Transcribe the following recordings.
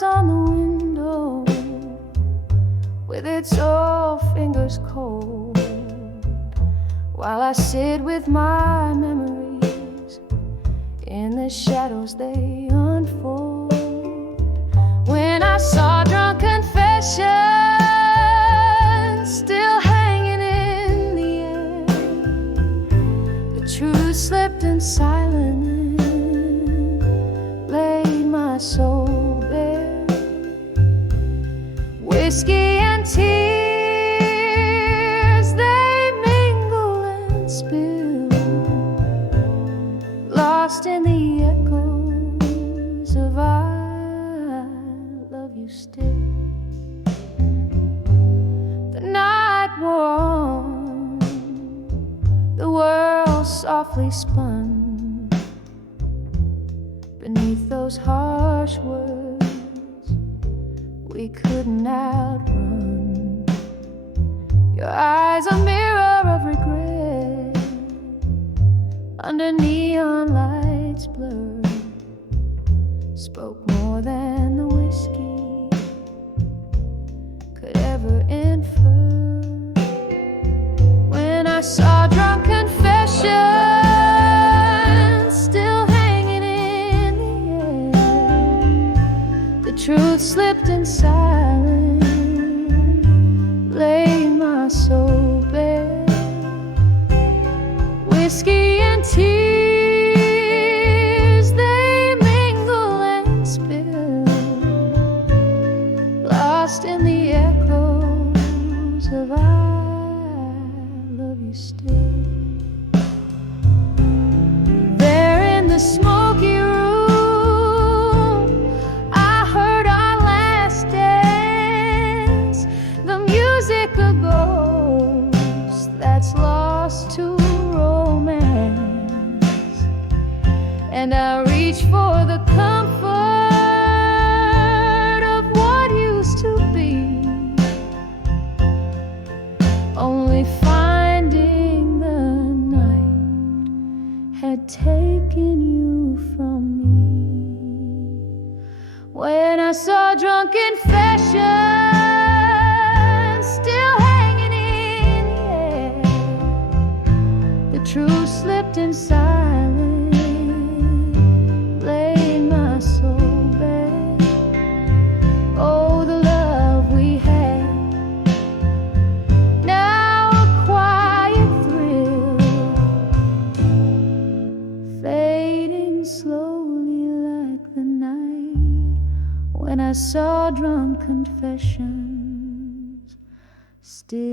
glass on the window with its old fingers cold, while I sit with my memories in the shadows they unfold. When I saw drunk confessions still hanging in the air, the truth slipped in silence, laid my soul bare. Whiskey and tears, they mingle and spill, lost in the echoes of I love you still. The night wore on, the world softly spun beneath those harsh words we couldn't outrun. Your eyes a mirror of regret, under neon lights blurred, spoke more than the whiskey could ever infer. When I saw drunk confessions still hanging in the air, the truth slipped in silence, laid my soul bare. Whiskey and tears, they mingle and spill, lost in the echoes of I love you still. There in the smoky room, I heard our last dance, the music a ghost that's lost to romance. And I reach for the comfort of what used to be, only finding the night had taken you from me. When I saw drunk confessions still hanging in the air, the truth slipped in silence, laid my soul bare. Oh, the love we had, now a quiet thrill, fading slowly like the night when I saw drunk confessions still.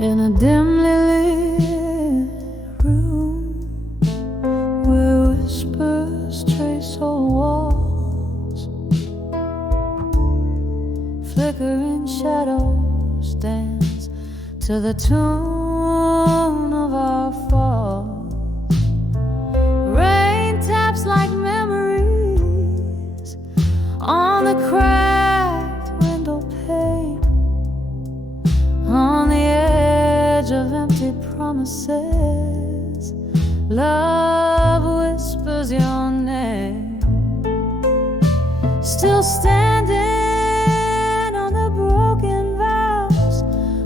In a dimly lit room where whispers trace old walls, flickering shadows dance to the tune of our falls. Rain taps like memories on the cracked window pane, on the edge of empty promises. Love whispers your name, still standing on the broken vows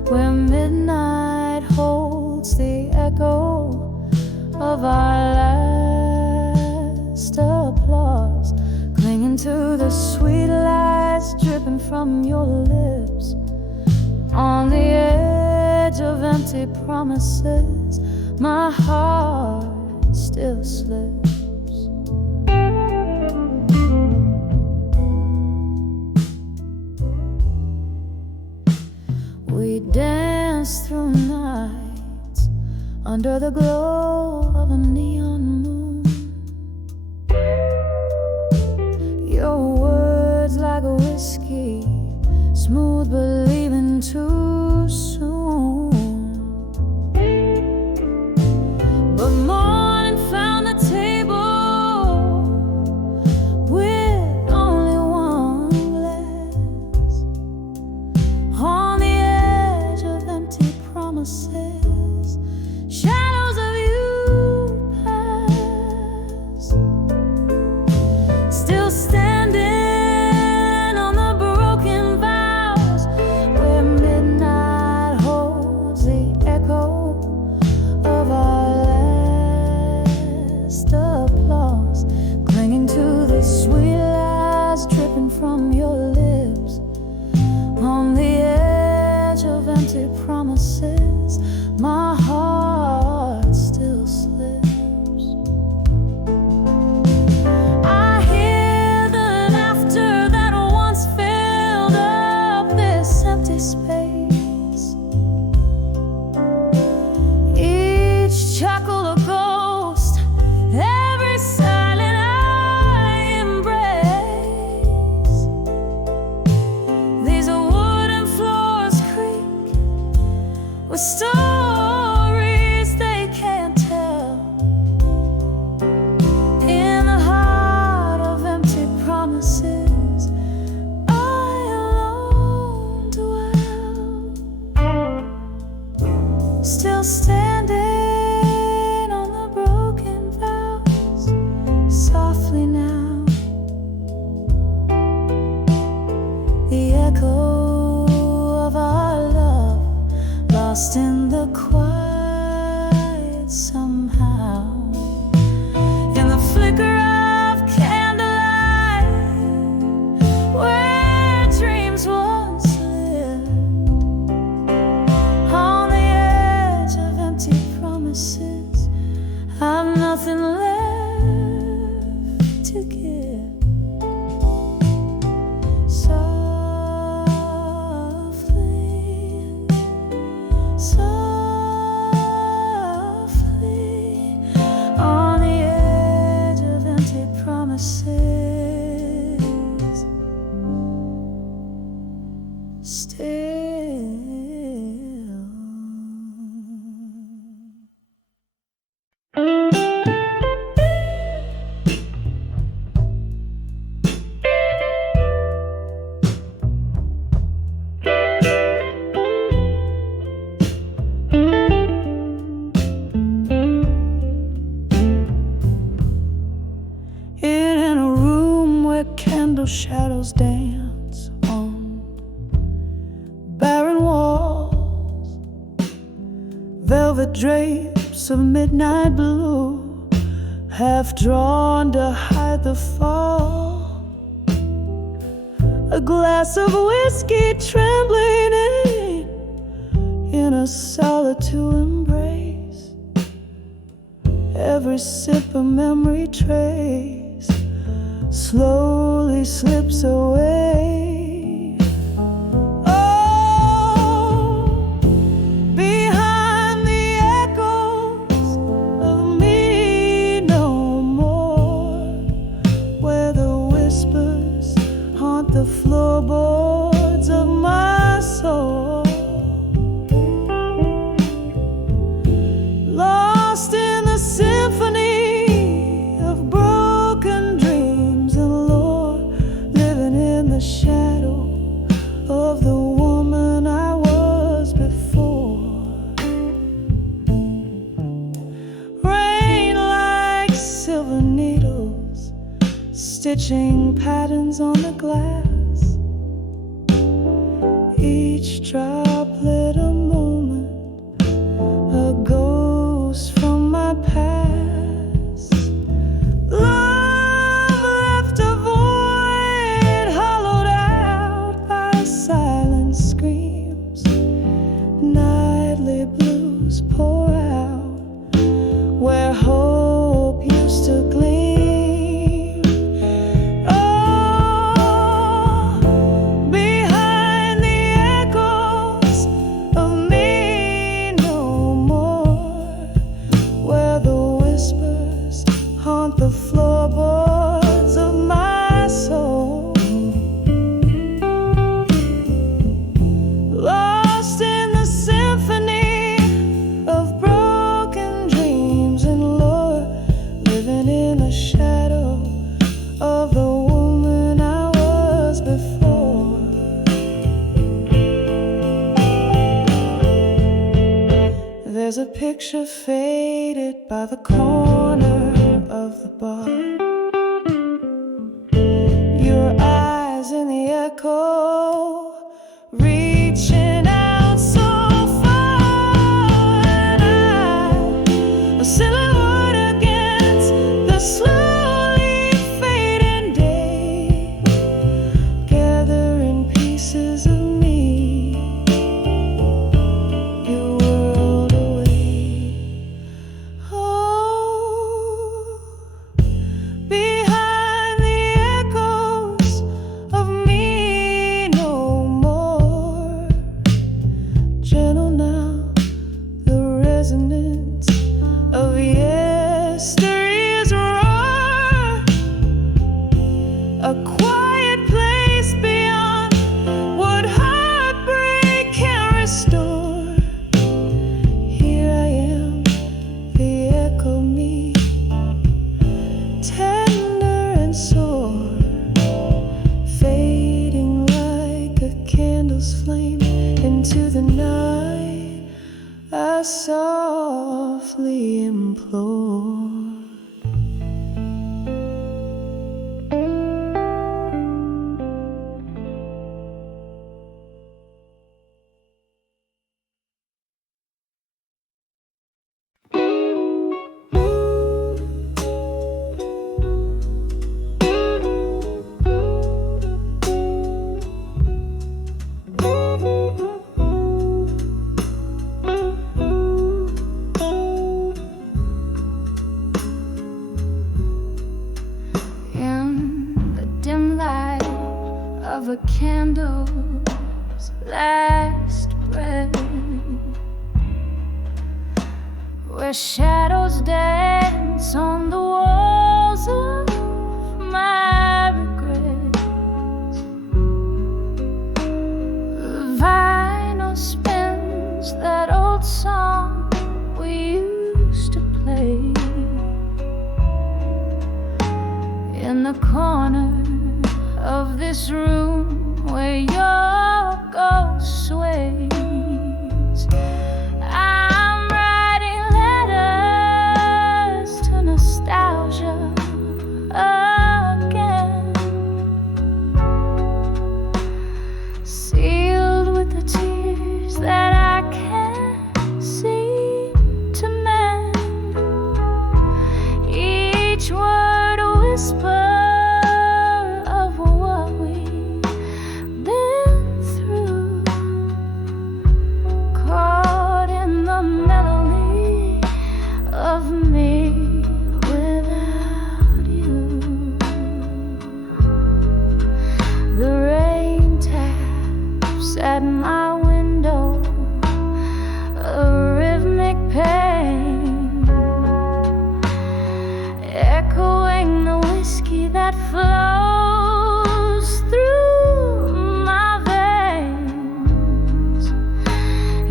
where midnight holds the echo of our last applause, clinging to the sweet lies dripping from your lips. On the edge of empty promises, my heart still slips. We dance through nights under the glow of a neon moon. Your words like a whiskey smooth but leaving too soon. But morning found the table with only one glass, on the edge of empty promises, shadows of you pass, still standing on the broken vows, where midnight holds the echo of our last applause, clinging to the sweet lies dripping from your lips, on the edge of empty promises, my heart still slips. I hear the laughter that once filled up this empty space, each chuckle a ghost, every silent I embrace. These wooden floors creak with stories they can't tell, in the heart of empty promises I alone dwell, still standing on the broken vows, softly now, the echo of our love lost in the quiet somehow, in the flicker of candlelight, where dreams once lived, on the edge of empty promises, I've nothing left to give. Softly, softly, on the edge of empty promises, still. In a room where candle shadows dance on barren walls, velvet drapes of midnight blue, half drawn to hide the fall, a glass of whiskey trembling in a solitude embrace, every sip a memory trace slowly slips away. Oh, behind the echoes of me no more, where the whispers haunt the floorboards of my soul, lost in the symphony of broken dreams and lore, living in the shadow of the woman I was before. Rain like silver needles, stitching patterns on the glass, each droplet a moment, a ghost from my past. Love left a void hollowed out by silent screams, nightly blues pour out where hope used to gleam. Oh, behind the echoes picture faded by the corner of the bar. Your eyes in the echo, reaching out so far, and a silhouette against the slowly fading day, gathering pieces of me, you whirled away. Oh, behind the echoes of me no more. Gentle now, the resonance of yesterday's roar. A quiet place beyond what heartbreak can restore. Here I am, the echo me, tender and sore, fading like a candle's flame into the night. I softly implore. In the dim light of a candle's last breath, where shadows dance on the walls of my regrets, the vinyl spins that old song we used to play. In the corner of this room where your ghost sways, I'm writing letters to nostalgia again, sealed with the tears that I can't seem to mend. Each word a whisper of what we've been through, caught in the melody of me without you. The rain taps at my window, a rhythmic pain, echoing the whiskey that flows through my veins.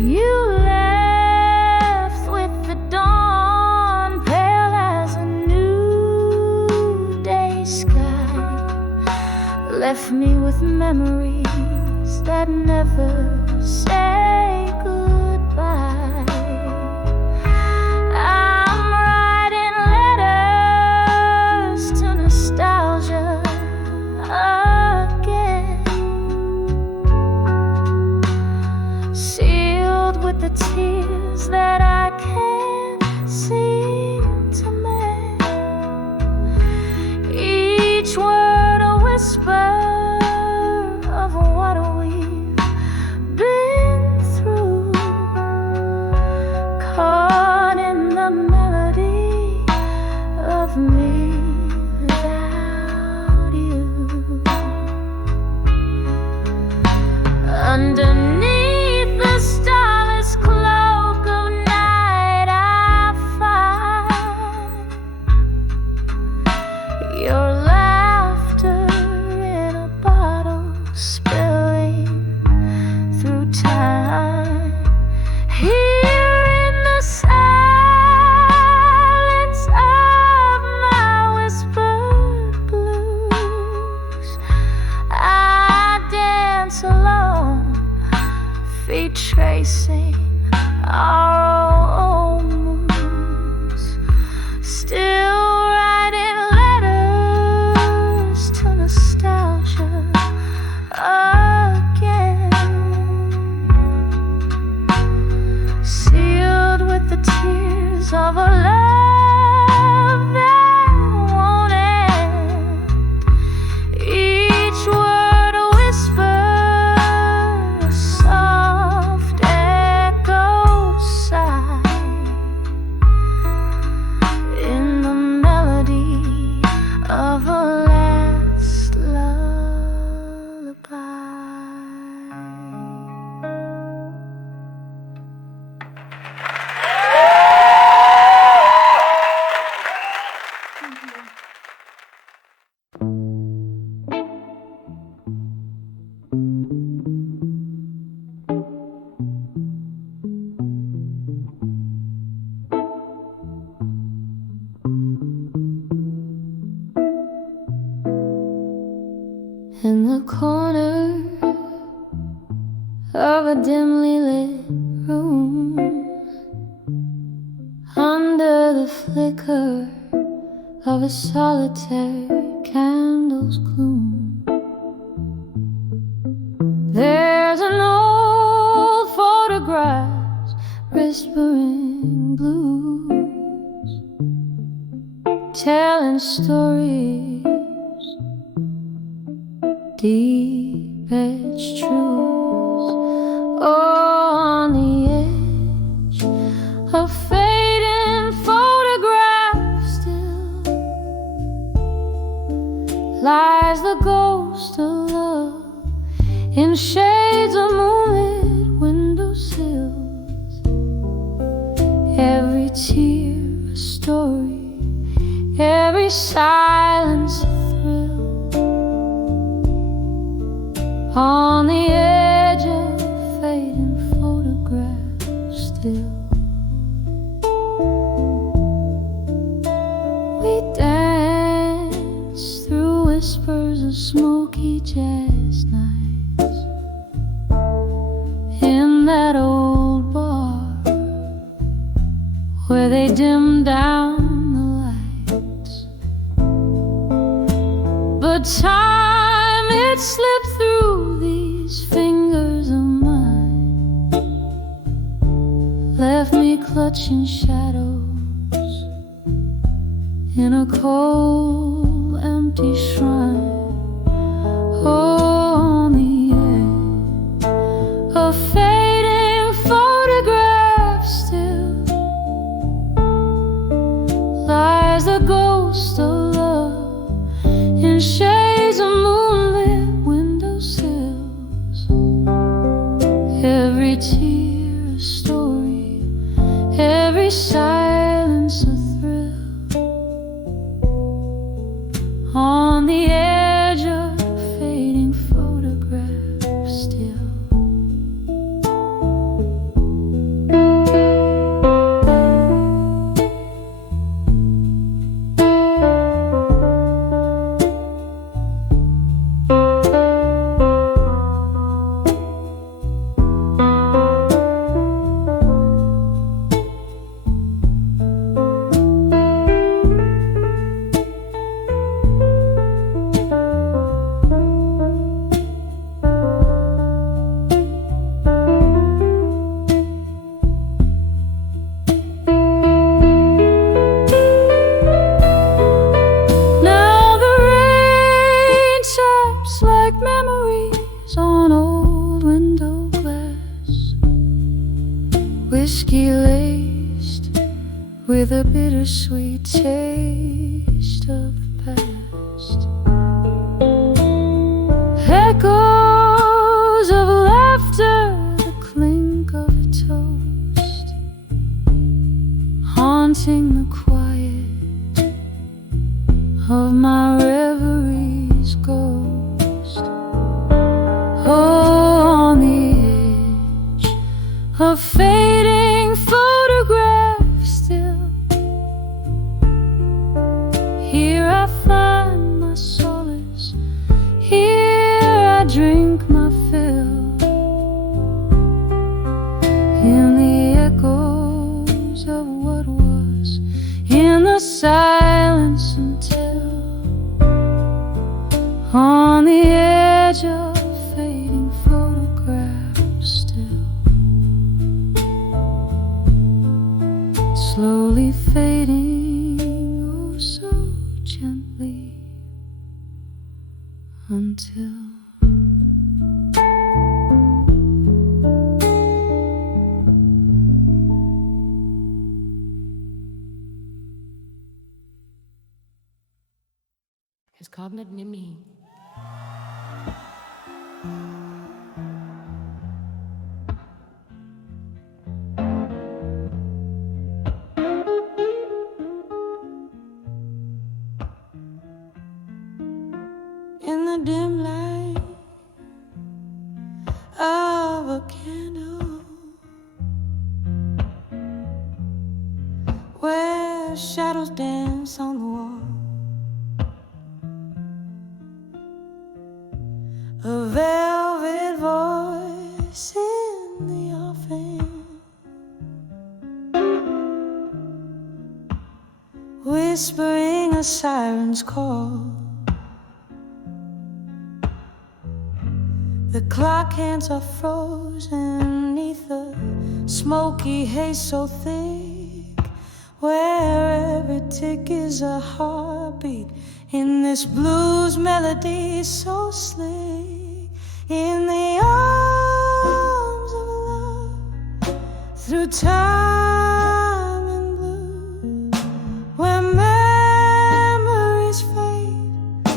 You left with the dawn, pale as a new day sky, left me with memories that never say goodbye. I'm writing letters to nostalgia again, sealed with the tears that I can't seem to mend. Each word a whisper of what we've been through, caught in the melody of me without you. Underneath the starless cloak of night, I find your laughter in a bottle, spilling through time. Here in the silence of my whispered blues, I dance alone, feet tracing our own of a love that won't end. Each word a whisper, a soft echo sigh in the melody of a last lullaby. In the corner of a dimly lit room, under the flicker of a solitary candle's gloom, there's an old photograph whispering blues, telling stories deep-edged truths. Oh, on the edge of fading photographs still lies the ghost of love in shades of moonlit windowsills. Every tear a story, every silence a thrill. On the edge of fading photographs still, we dance through whispers of smoky jazz nights in that old bar where they dim down the lights. But time, it slipped through these fingers of mine, left me clutching shadows in a cold, empty shrine. Oh, on the edge of fading photographs still lies the ghost of love in shades of moonlit windowsills. Every tear a story, every silence a thrill. On the edge of fading photographs still. Whiskey laced with a bittersweet taste of the past. Echoes of laughter, the clink of a toast, haunting the quiet of my reverie's ghost. Oh, on the edge of fading photographs still, here I find my solace, here I drink my fill, in the echoes of what was, in the silence until, on the edge of fading photographs still, slowly until it's called Nimi. In the dim light of a candle, where shadows dance on the wall, a velvet voice in the offing, whispering a siren's call. The clock hands are frozen neath the smoky haze so thick, where every tick is a heartbeat in this blues melody so slick. In the arms of love, through time and blue, where memories fade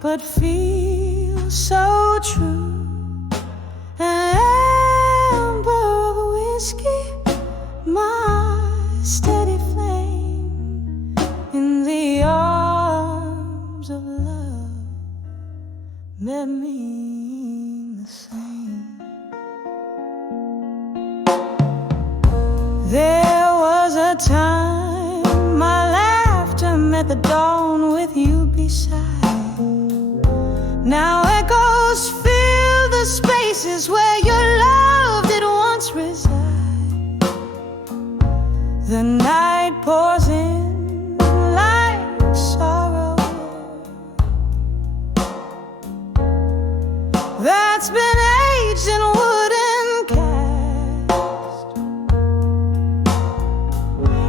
but feel so true. An amber of whiskey, my steady flame, in the arms of love, met me the same. There was a time my laughter met the dawn with you beside. Now echoes fill the spaces where your love did once reside. The night pours in like sorrow that's been aged in wooden cast.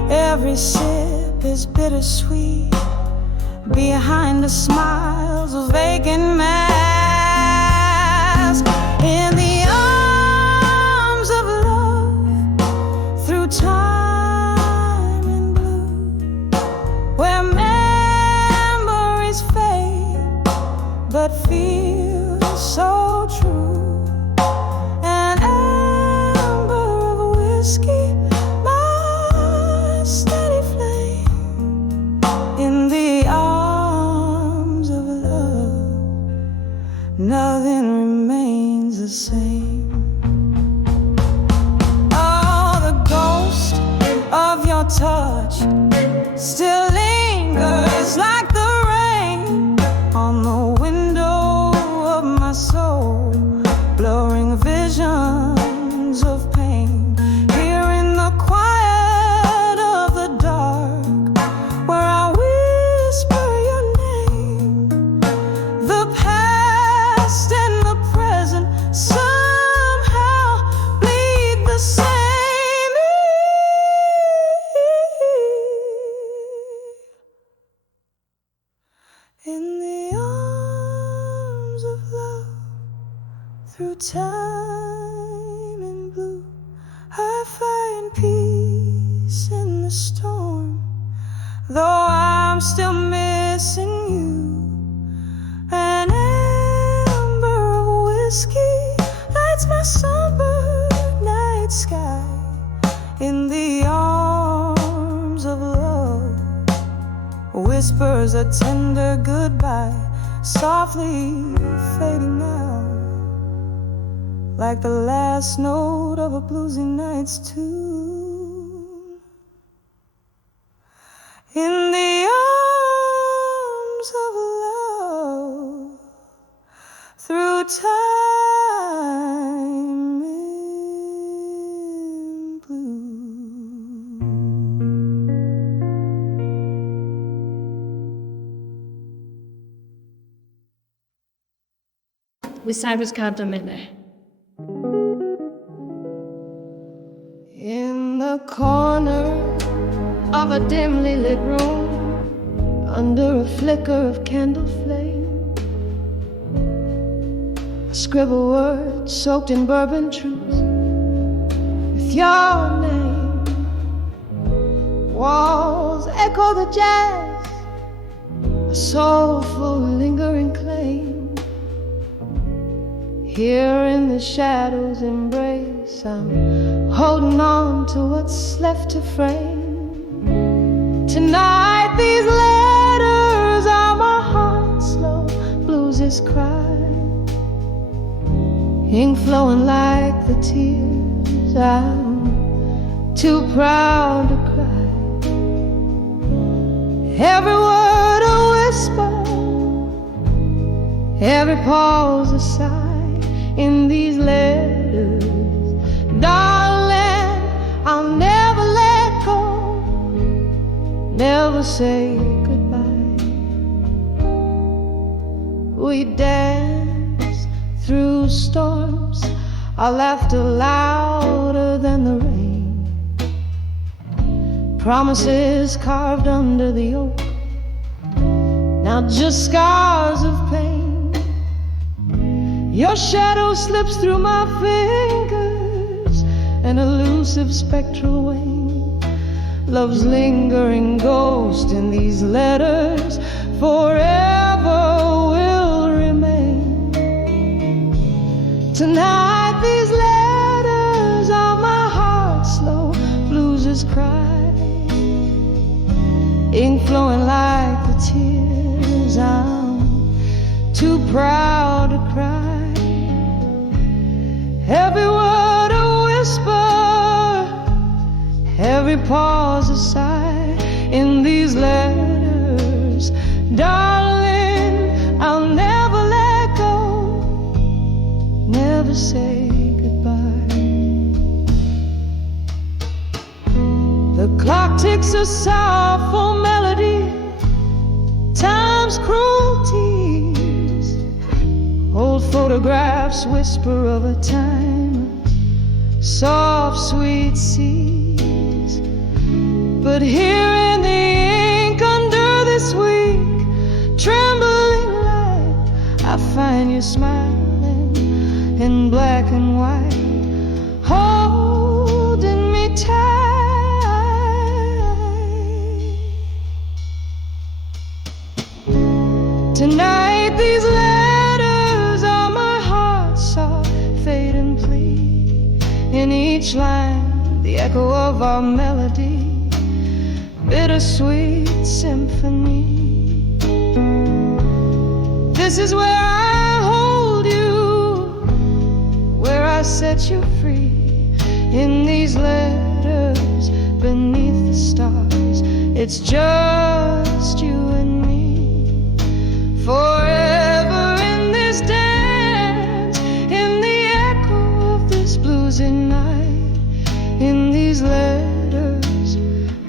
Every sip is bittersweet behind the smiles of vacant mask. In the arms of love, through time and blue, where memories fade but feel so true. An amber of whiskey, my steady flame, in the arms of love, nothing remains the same. Oh, the ghost of your touch still lingers like the rain on the window of my soul, blurring visions of pain. Here in the quiet of the dark, where I whisper your name, the past and the present somehow bleed the same. In the arms of love, through time and blue, I find peace in the storm, though I'm still missing you. An amber of whiskey lights my sunburned night sky. In the arms of love, whispers a tender goodbye, softly fading out, like the last note of a bluesy night's tune. In the arms of love, through time and blue. with Cyrus Candlelight. In the corner of a dimly lit room, under a flicker of candle flame, scribble words soaked in bourbon truth with your name. Walls echo the jazz, a soulful lingering claim. Here in the shadows embrace, I'm holding on to what's left to frame. Tonight these letters are my heart's slow blues' cry, ink flowing like the tears I'm too proud to cry. Every word a whisper, every pause a sigh in these letters. Darling, I'll never let go, never say goodbye. We dance through storms, our laughter louder than the rain. Promises carved under the oak, now just scars of pain. Your shadow slips through my fingers, an elusive spectral wing. Love's lingering ghost in these letters forever will remain. Tonight these letters are my heart's slow blues' cry, ink flowing like the tears I'm too proud to cry. Every word a whisper, every pause a sigh in these letters. Darling, I'll never let go, never say goodbye. The clock ticks a sorrowful melody, time's cruelties. Old photographs whisper of a time, soft sweet seas. But here in the ink under this weak trembling light, I find you smiling in black and white, holding me tight. Tonight these letters are my heart's soft fade and plea. In each line the echo of our melody, bittersweet symphony. This is where I hold you, where I set you free. In these letters beneath the stars, it's just you and me. Forever in this dance, in the echo of this bluesy night. In these letters,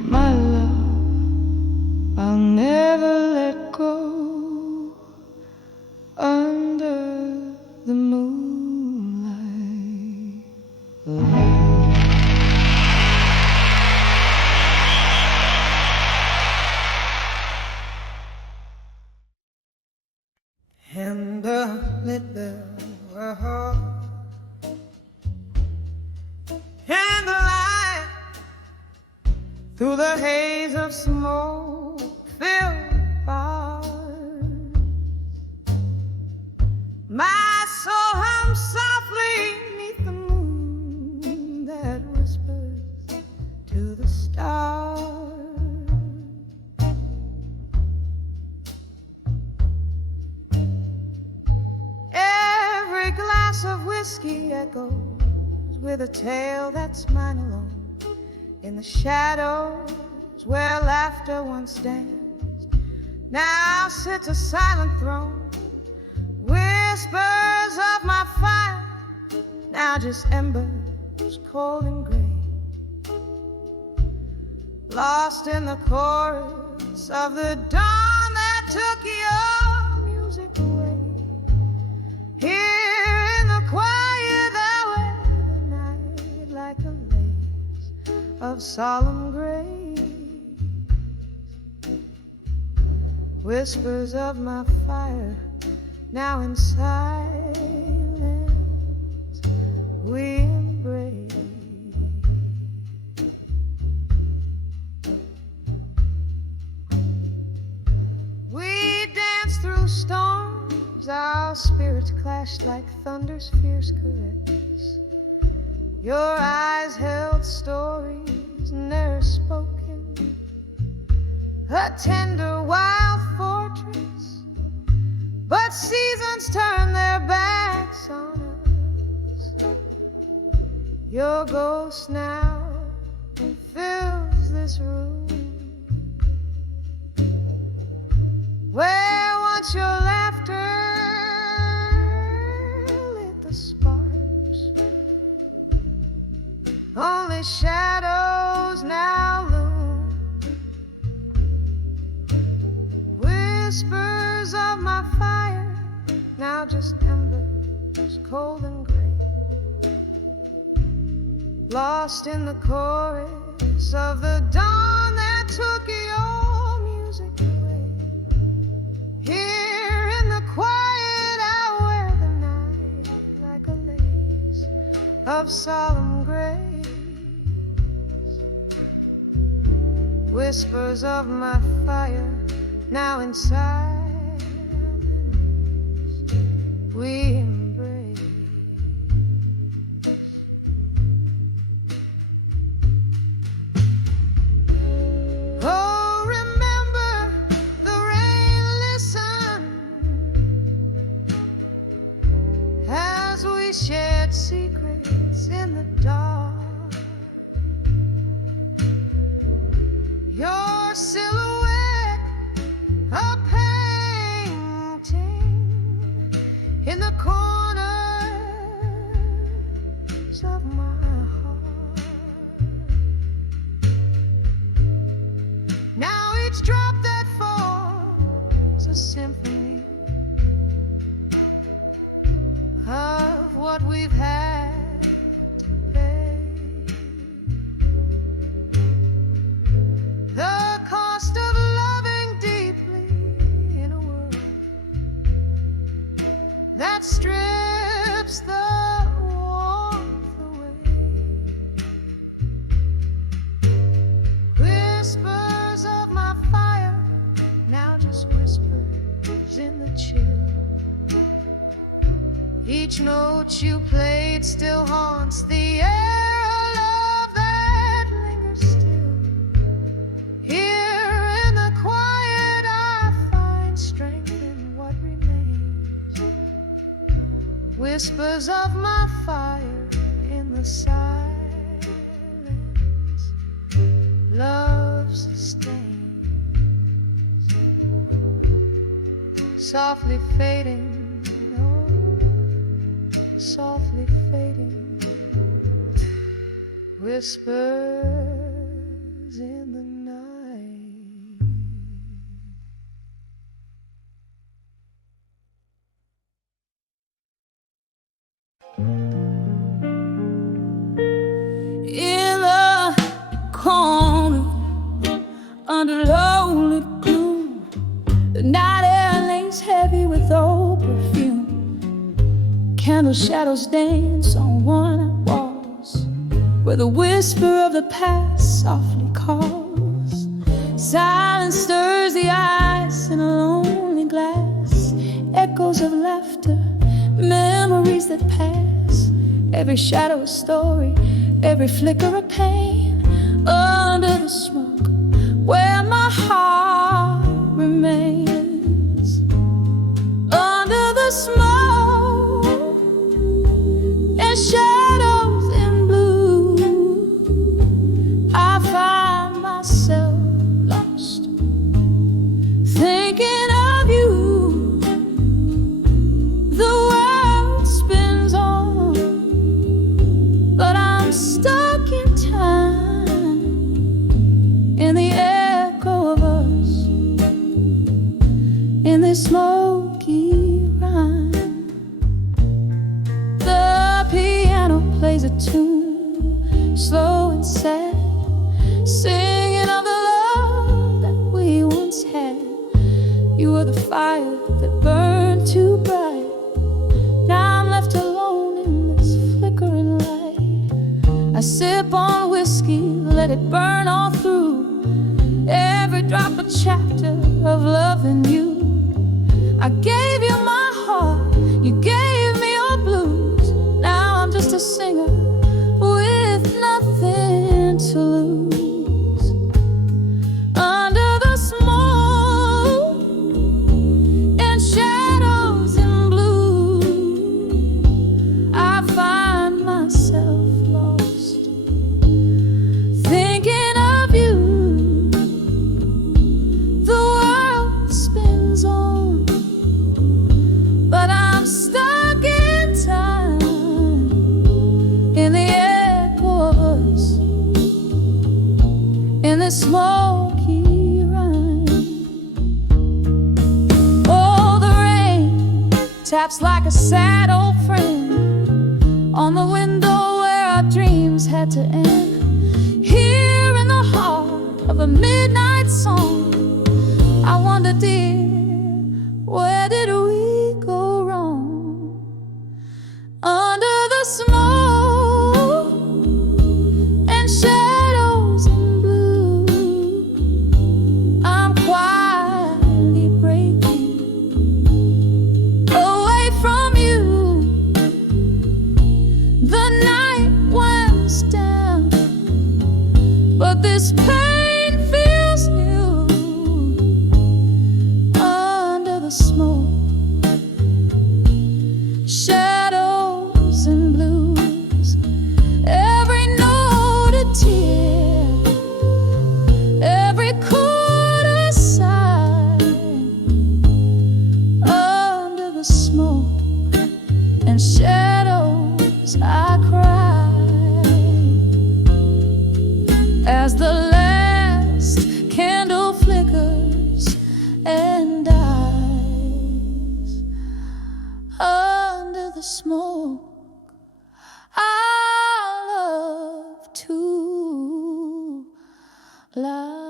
my love, I'll never let go. Under the moonlight, and a little heart, and the light through the haze of smoke-filled bars. My soul hums softly beneath the moon that whispers to the stars. Every glass of whiskey echoes with a tale that's mine alone. In the shadows where laughter once danced, now sits a silent throne. Whispers of my fire, now just embers cold and gray, lost in the chorus of the dawn that took your music away. Here in the quiet hour, the night like a lace of solemn grace. Whispers of my fire, now in silence. our spirits clashed like thunder's fierce caress. Your eyes held stories ne'er spoken, a tender wild fortress, but seasons turn their backs on us. Your ghost now fills this room, where once your laughter lit the sparks. Only shadows now loom, whispers of my fire, now just embers cold and gray, lost in the chorus of the dawn that took your music away. Here in the quiet I wear the night like a lace of solemn grace. Whispers of my fire now in silence we embrace. Oh, remember the rain, listen as we shared secrets in the dark. Your silhouette, a painting in the corners of my heart. Now each drop that falls a symphony of what we've had to pay. The cost of loving deeply in a world that strips the warmth away. Whispers of my fire, now just whispers in the chill. Each note you played still haunts the air, a love that lingers still. Here in the quiet I find strength in what remains. Whispers of my fire in the silence, love sustains. Softly fading, oh, softly fading. Whispers in the night. In the corner, under lonely gloom, the night air lays heavy with old perfume. Candle shadows dance on worn walls, where the whisper of the past softly calls. Silence stirs the ice in a lonely glass, echoes of laughter, memories that pass. Every shadow a story, every flicker a pain. Under the smoke, where my heart remains. Under the smoke and shadows in blue, I find myself lost, thinking of you. The world spins on, but I'm stuck in time, in the echo of us, in this smoky rhyme. The piano plays a tune, slow and sad, singing of the love that we once had. You were the fire that burned too bright. Now I'm left alone in this flickering light. I sip on whiskey, let it burn all through. Every drop a chapter of loving you. I gave you my heart. taps like a sad old friend on the window where our dreams had to end. Here in the heart of a midnight song, I wonder, dear, where did we go wrong? Under the smoke and shadows and blue, I'm quietly breaking away from you. The night winds down, but this pain feels new under the smoke, shadows and blues. Every note a tear, every chord a sigh. Under the smoke and shadows I cry as the last candle flickers and dies. Under the smoke I love to lie.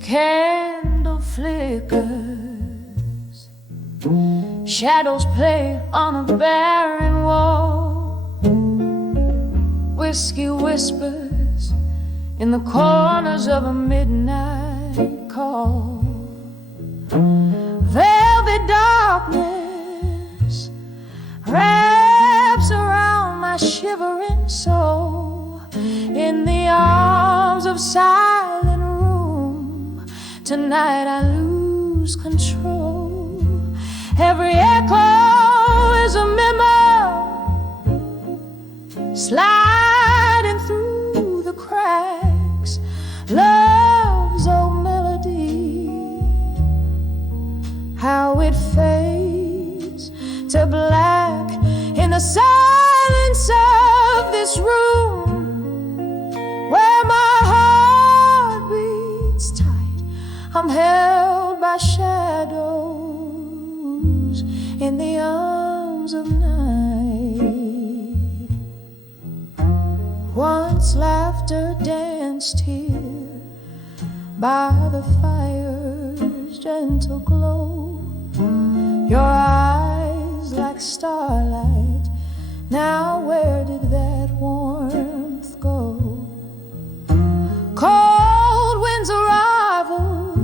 Candle flickers, shadows play on a barren wall. Whiskey whispers in the corners of a midnight call. Velvet darkness wraps around my shivering soul. In the arms of silent room, tonight I lose control. Every echo is a memory sliding through the cracks. Love's old melody, how it fades to black in the silence of this room, where my heart beats tight. I'm held by shadows in the arms of night. Once laughter danced here by the fire's gentle glow. Your eyes like starlight, now where did that warmth go? Cold wind's arrival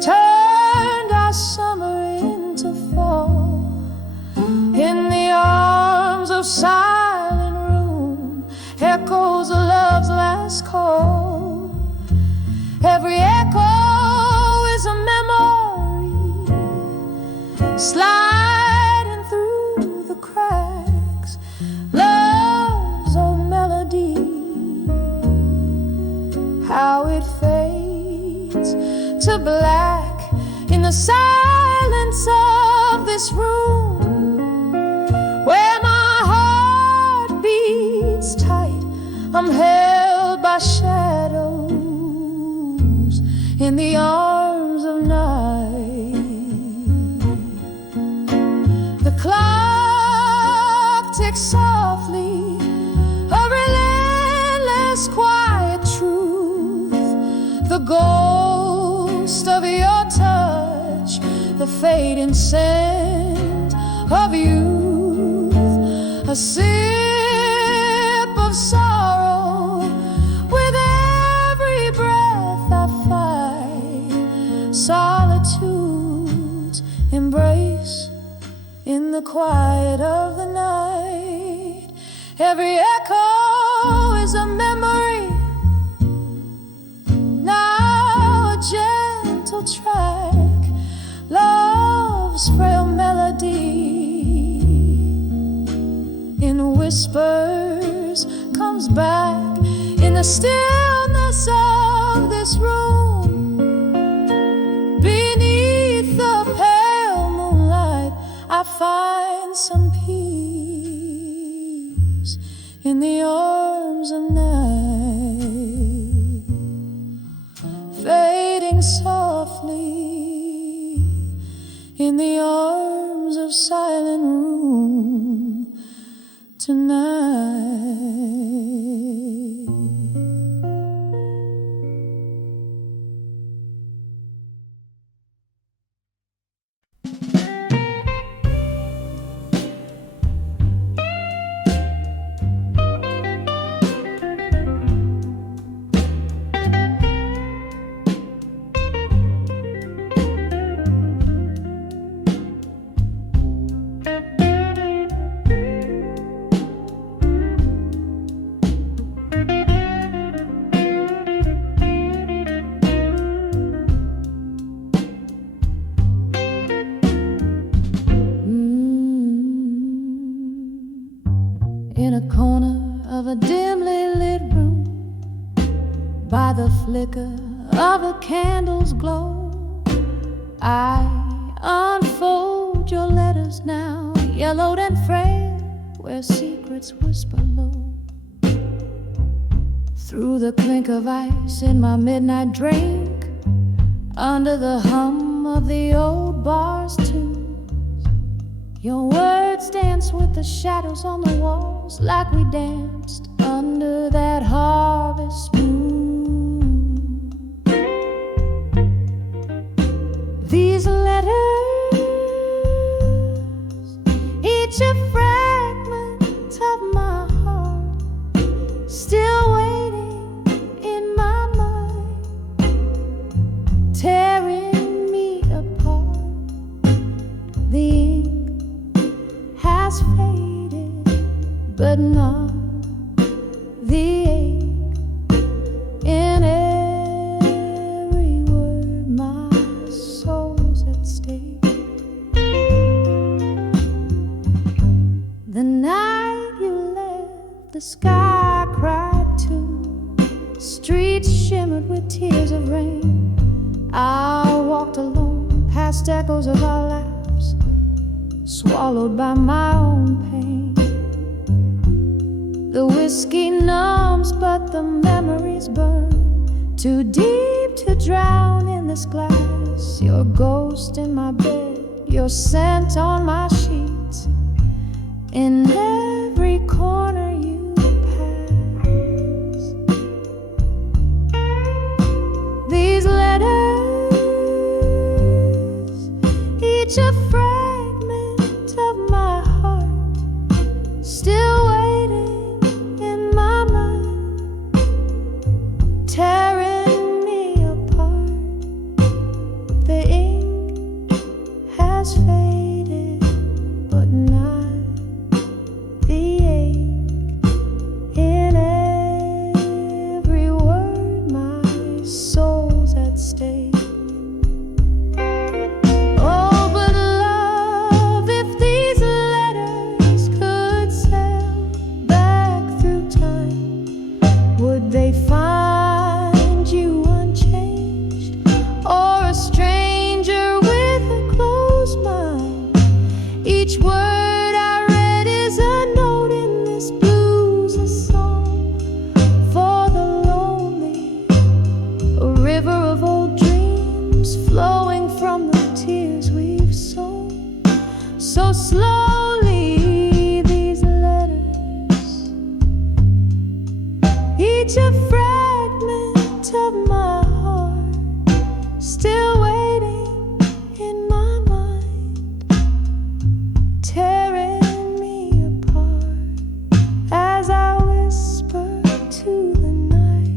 turned our summer into fall. In the arms of silent room echoes of love's last call. Every echo is a memory sliding through the cracks. Love's old melody, how it fades to black in the silence of this room, where my heart beats tight. I'm held by shadows in the arms of night. The clock ticks softly, a relentless quiet truth. The ghost of your touch, the fading scent of youth. A sip of sorrow with every breath I fight. Solitude's embrace in the quiet of the night. Every echo is a memory, now a gentle track. Love's frail melody in whispers comes back in the stillness of this room. Beneath the pale moonlight, I find some peace in the arms of night, fading softly in the arms of silent room tonight. In a corner of a dimly lit room, by the flicker of a candle's glow, I unfold your letters now, yellowed and frail, where secrets whisper low. Through the clink of ice in my midnight drink, under the hum of the old bar's tune, your words dance with the shadows on the walls, like we danced under that harvest moon. These letters, each a fragment of my heart, still waiting in my mind, tearing me apart. The ink has faded, but not the ache in every word. My soul's at stake. The night you left, the sky cried too, streets shimmered with tears of rain. I walked alone past echoes of our laughs, swallowed by my own pain. The whiskey numbs, but the memories burn, too deep to drown in this glass. Your ghost in my bed, your scent on my sheets, in every corner you pass. These letters, each a fragment of my heart, still waiting in my mind, tearing me apart. The ink has faded, but not the ache in every word. My soul's at stake. Oh, but love, if these letters could sail back through time, would they find you unchanged, or a stranger with a closed mind? Each word I read is a note in this blues, a song for the lonely, a river of old dreams flowing from the tears we've sown. So slowly these letters, each a fragment of my heart, still waiting in my mind, tearing me apart as I whisper to the night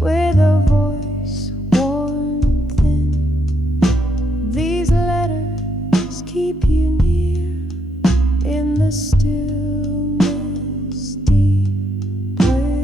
with a voice worn thin. These letters keep you near in the stillness deep within.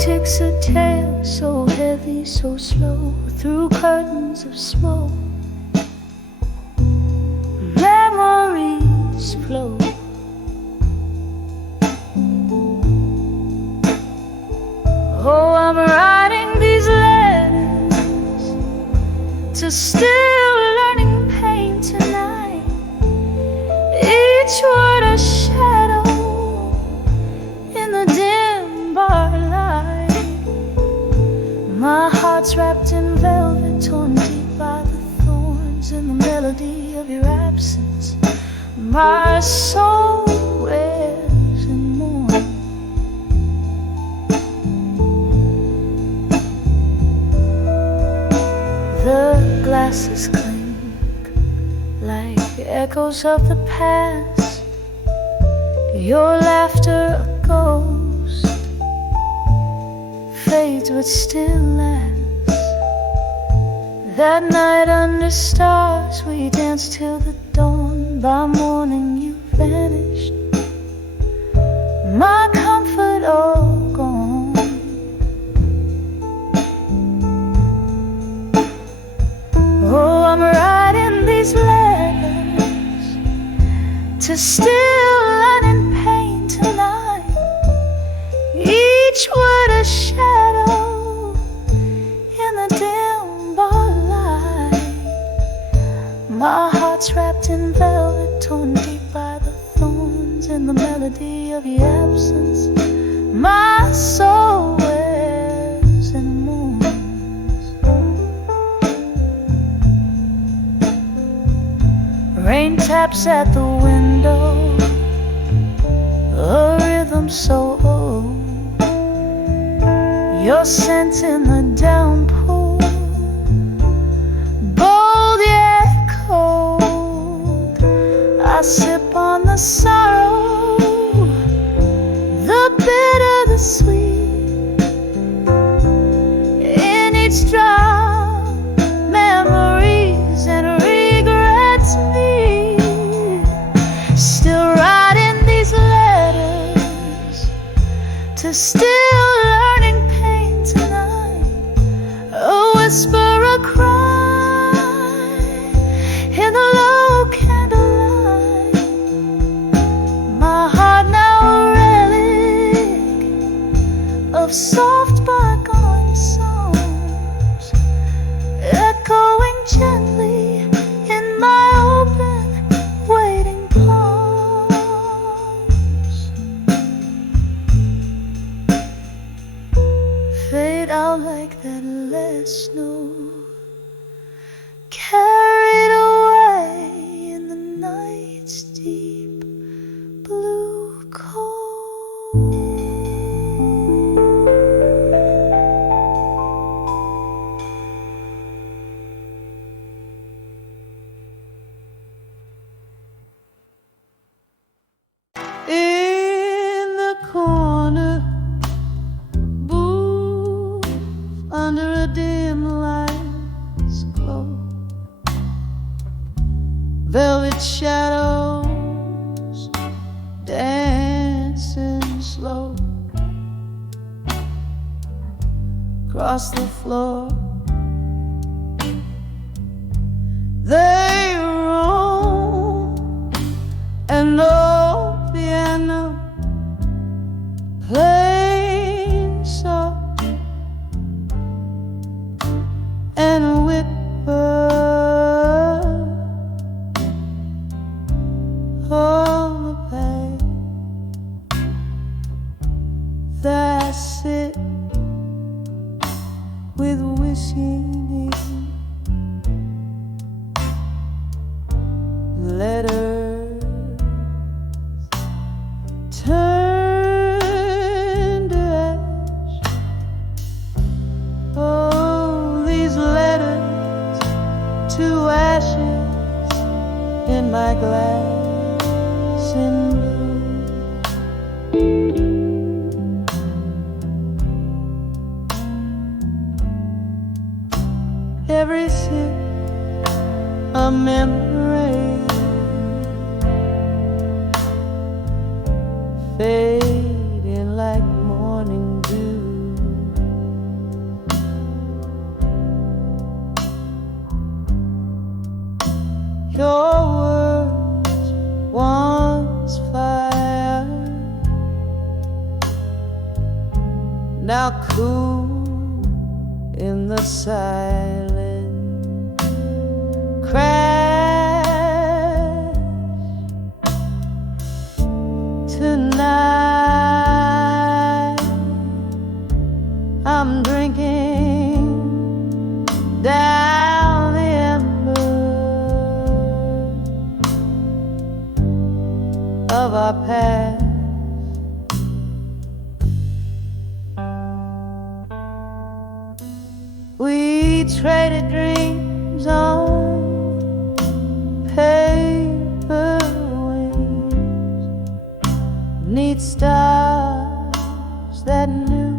ticks a tail, so heavy, so slow, through curtains of smoke. Memories flow. Oh, I'm writing these letters to still learning pain tonight. Each word a shadow in the dim bar light. My heart's wrapped in velvet, torn deep by the thorns in the melody of your absence. My soul wears in mourning. The glasses clink like echoes of the past. Your laughter a ghost fades but still lasts. That night under stars we danced till the dawn. By morning you vanished, my comfort all gone. Oh, I'm writing these letters to still learning pain tonight. Each word a shadow in the dim bar light. My heart's wrapped in velvet, torn deep by the thorns in the melody of your absence. My soul wears in mourns. Rain taps at the window, a rhythm so old. Your scent in the downpour, bold yet cold. I sip on the sorrow, the bitter, the sweet. In each drop, memories and regrets meet. Still writing these letters to still learning pain tonight. A whisper, a cry in the low candlelight. My heart now a relic of soft bygone songs, echoing gently in my open waiting palms. Fade out like that last snow, carried away in the night's deep blue cold. In the corner, booth under a dim light's glow, velvet shadows dancing slow across the floor. They roam and no piano playing soft and a whisper on the page. That's it with wishing letters turn to ash. Oh, these letters to ashes in my glass in blue. Every sip a memory, fading like morning dew. now cool in the silent crash tonight. I'm drinking down the embers of our past. We traded dreams on paper wings, neat stars that knew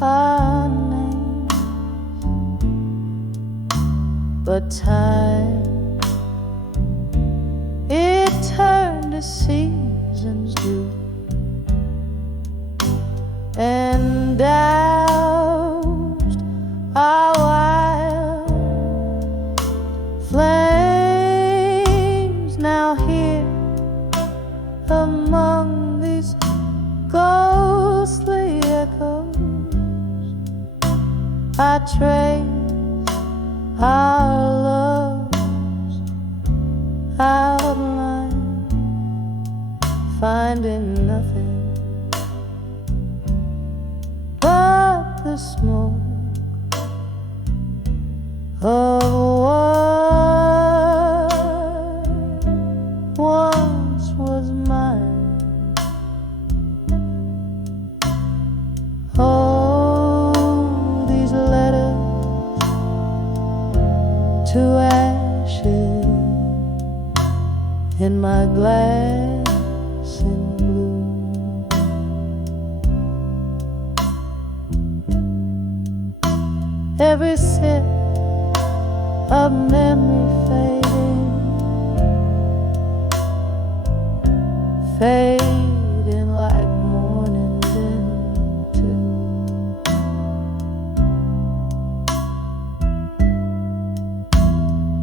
our names. But time, it turned to seasons due, and doused our wild flames. Now here among these ghostly echoes, I trace our love's outline, finding nothing but the smoke of what once was mine. Oh, these letters to ashes in my glass in blue. Every sip of memory fading like morning into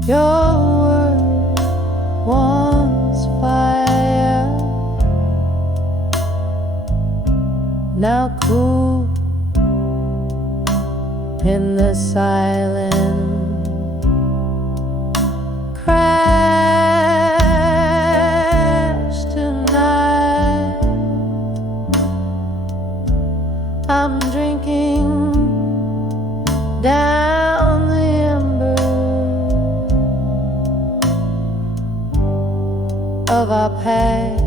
your word once fire, now cool in the silence crash tonight. I'm drinking down the ember of our past.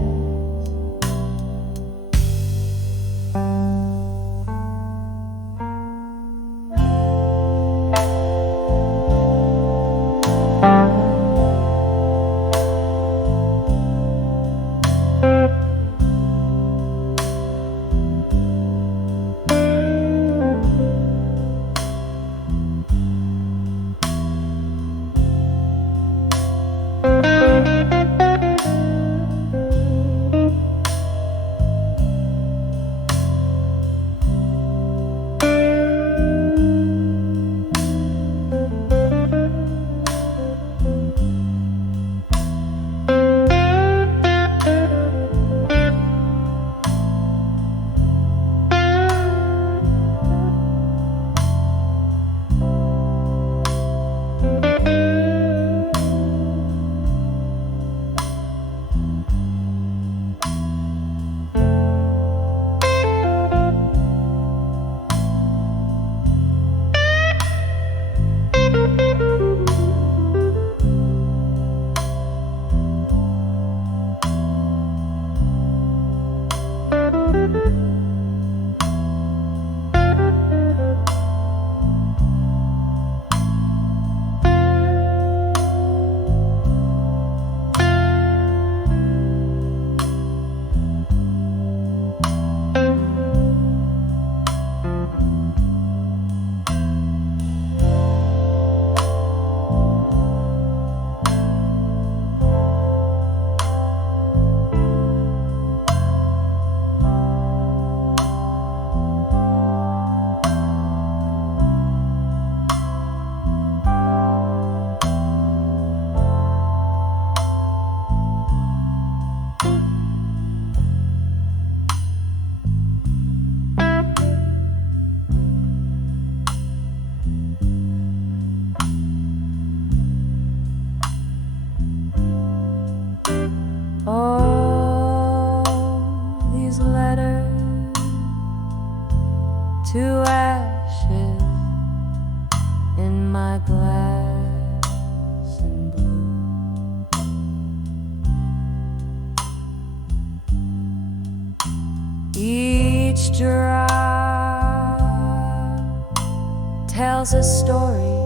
to ashes in my glass and blue. Each drop tells a story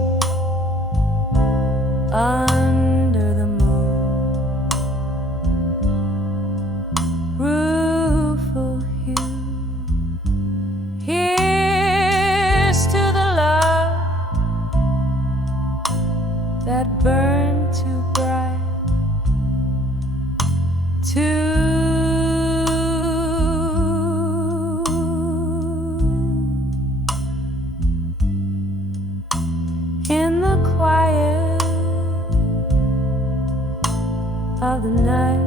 under the moon. Rueful hue, here's to the love that burned too bright, in the quiet of the night.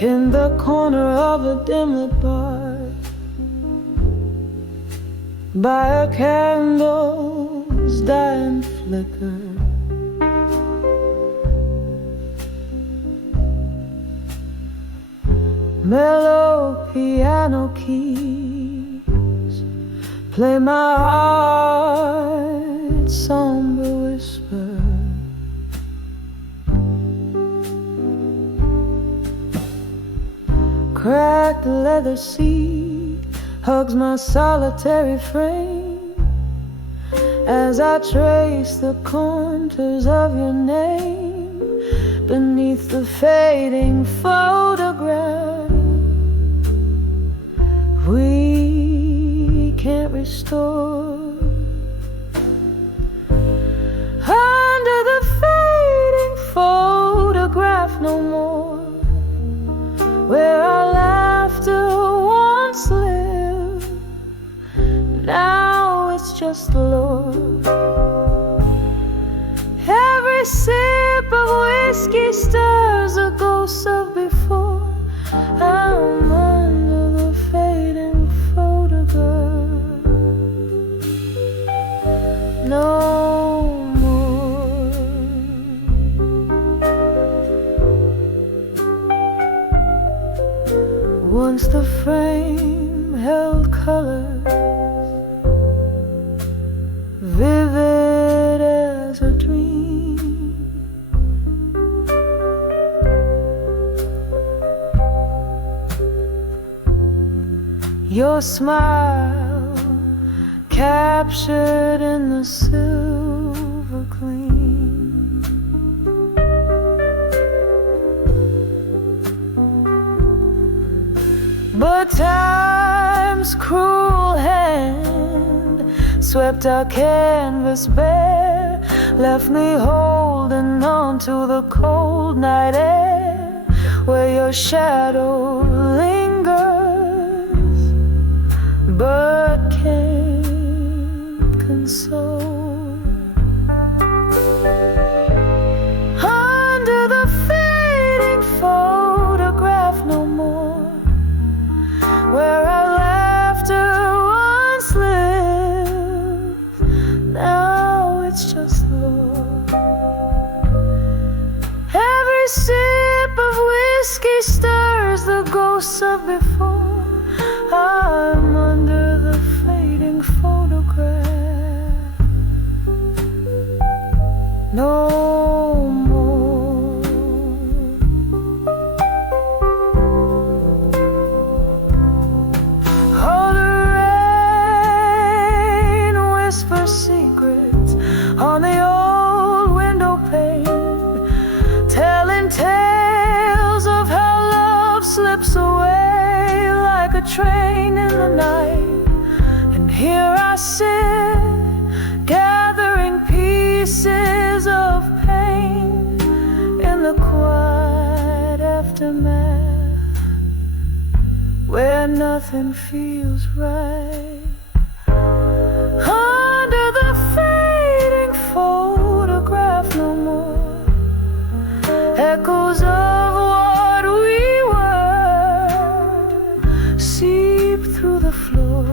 In the corner of a dim-lit bar, by a candle's dying flicker, mellow piano keys play my heart's somber whisper. Cracked leather seat hugs my solitary frame as I trace the contours of your name beneath the fading photograph we can't restore. Under the fading photograph no more, where our laughter once lived, now it's just lore. Every sip of whiskey stirs the ghosts of before. I'm under the fading photograph no more. Once the frame held colors vivid as a dream. Your smile captured in the silver gleam. But time's cruel hand swept our canvas bare, left me holding on to the cold night air, where your shadow lingers but can't console. Under the fading photograph no more, where our laughter once lived, now it's just lore. Every sip of whiskey stirs the ghosts of before. I'm under the fading photograph no more. Oh, the rain whispers secrets on the old window pane, telling tales of how love slips away like a train in the night. And here I sit, gathering pieces of pain in the quiet aftermath, where nothing feels right. Under the fading photograph no more, echoes of what we were seep through the floor.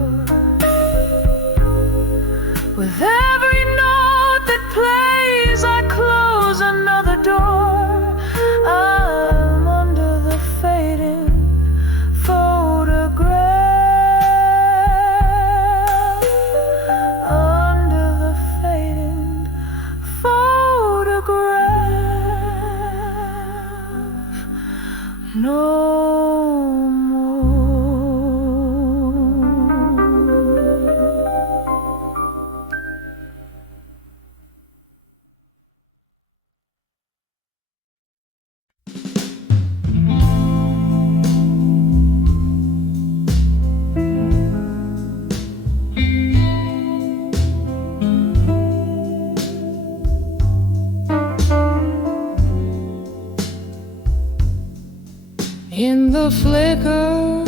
flicker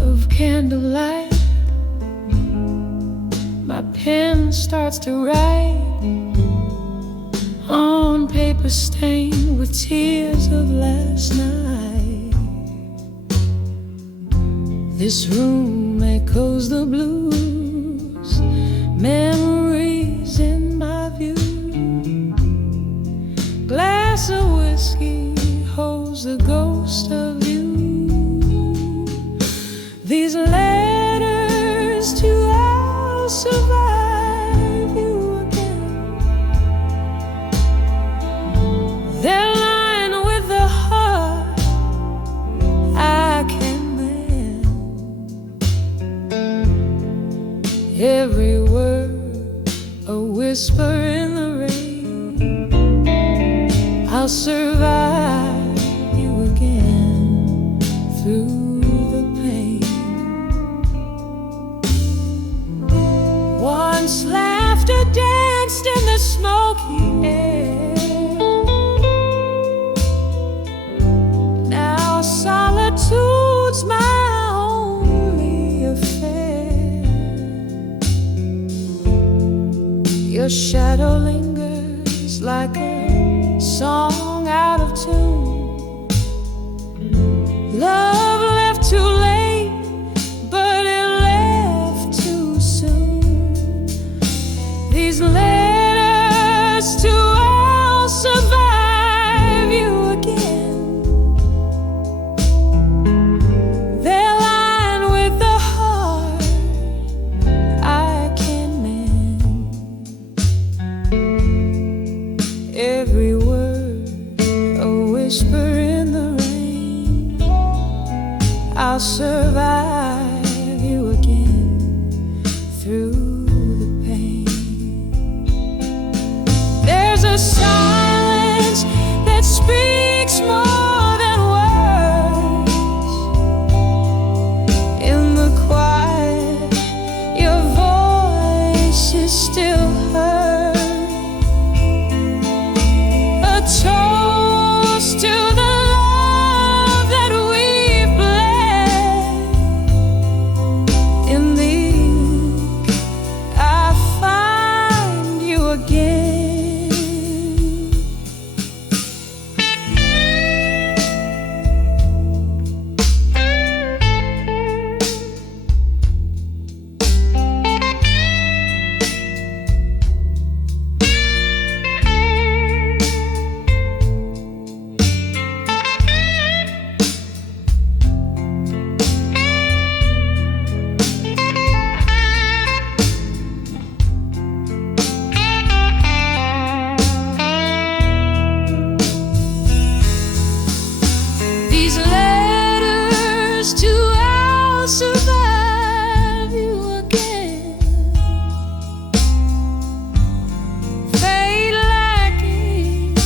of candlelight, my pen starts to write on paper stained with tears of last night. This room echoes the blues, memories in my view. Glass of whiskey holds the ghost of you. These letters to I'll survive you again. They're lined with the heart I can mend. Every word a whisper in the rain. I'll survive you again through the pain. Once laughter danced in the smoky air. Now solitude's my only affair. Your shadow lingers like a song out of tune. Love left too late, but it left too soon. These letters to I'll survive you again. They're lined with the heart I can mend. Every word a whisper in the rain. I'll survive you again through the pain. There's a silence that speaks more than words. In the quiet, your voice is still heard. A toast to the love that we've bled. In the ink, I find you again. These letters to I'll survive you again. Fade like ink